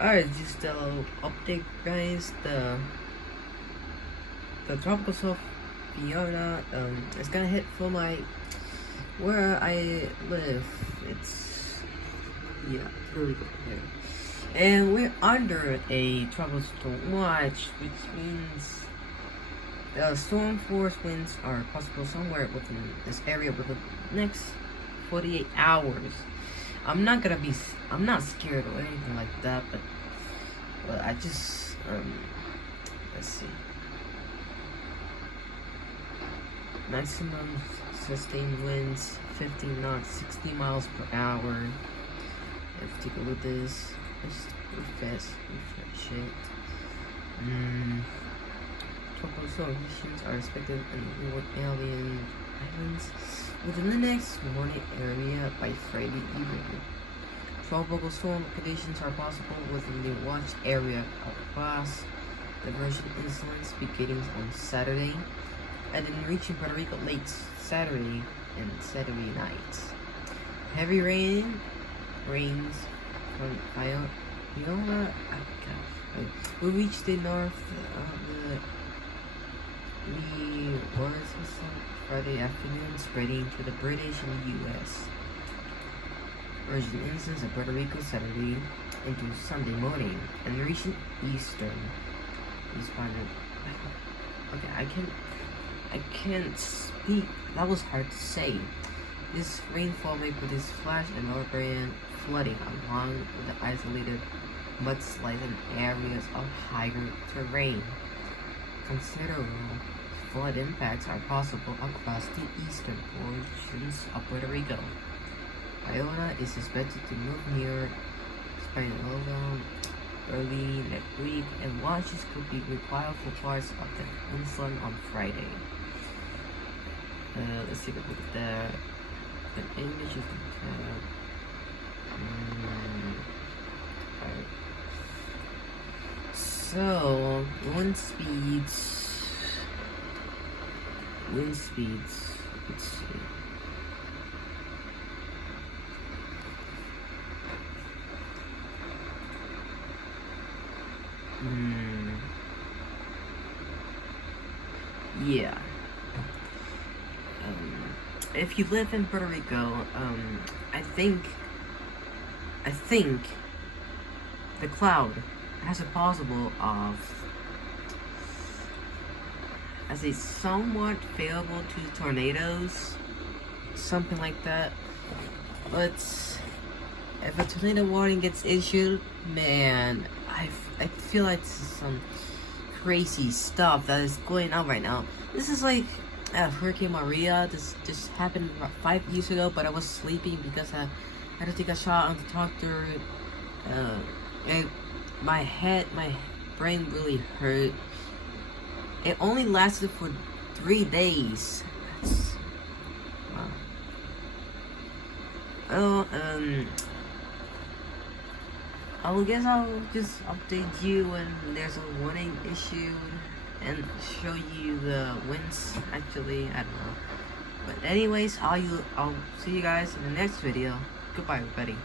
Alright, just a little update, guys. The tropical storm Fiona is gonna hit for where I live. It's really good here. And we're under a tropical storm watch, which means the storm force winds are possible somewhere within this area within the next 48 hours. I'm not scared or anything like that, but I just, let's see. Maximum sustained winds, 50 knots, 60 miles per hour. Let's take a look at this. Let's refresh it. Tropical storm conditions are expected in the North Alien Islands within the next warning area by Friday evening. Tropical storm conditions are possible within the watch area across the Virgin Islands beginning on Saturday and then reaching Puerto Rico late Saturday and Saturday night. Heavy rains from Fiona will reach the north of the Friday afternoon, spreading to the British and U.S. Virgin Islands and Puerto Rico Saturday into Sunday morning, and reaching eastern. Okay, I can't speak. That was hard to say. This rainfall may produce flash and overland flooding along with the isolated mudslides in areas of higher terrain. Considerable flood impacts are possible across the eastern portions of Puerto Rico. Fiona is expected to move near Hispaniola early next week, and watches could be required for parts of the peninsula on Friday. Let's take a look at that. An image you can tap. Alright. So, wind speeds. Let's see. Yeah. If you live in Puerto Rico, I think the cloud has a possible of as a somewhat favorable to tornadoes, something like that. But if a tornado warning gets issued, man, I feel like this is some crazy stuff that is going on right now. This is like Hurricane Maria. This just happened about 5 years ago, but I was sleeping because I had to take a shot on the doctor, and my brain really hurt. It only lasted for 3 days. That's, wow. Well, I guess I'll just update you when there's a warning issued and show you the winds. Actually, I don't know. But anyways, I'll see you guys in the next video. Goodbye, everybody.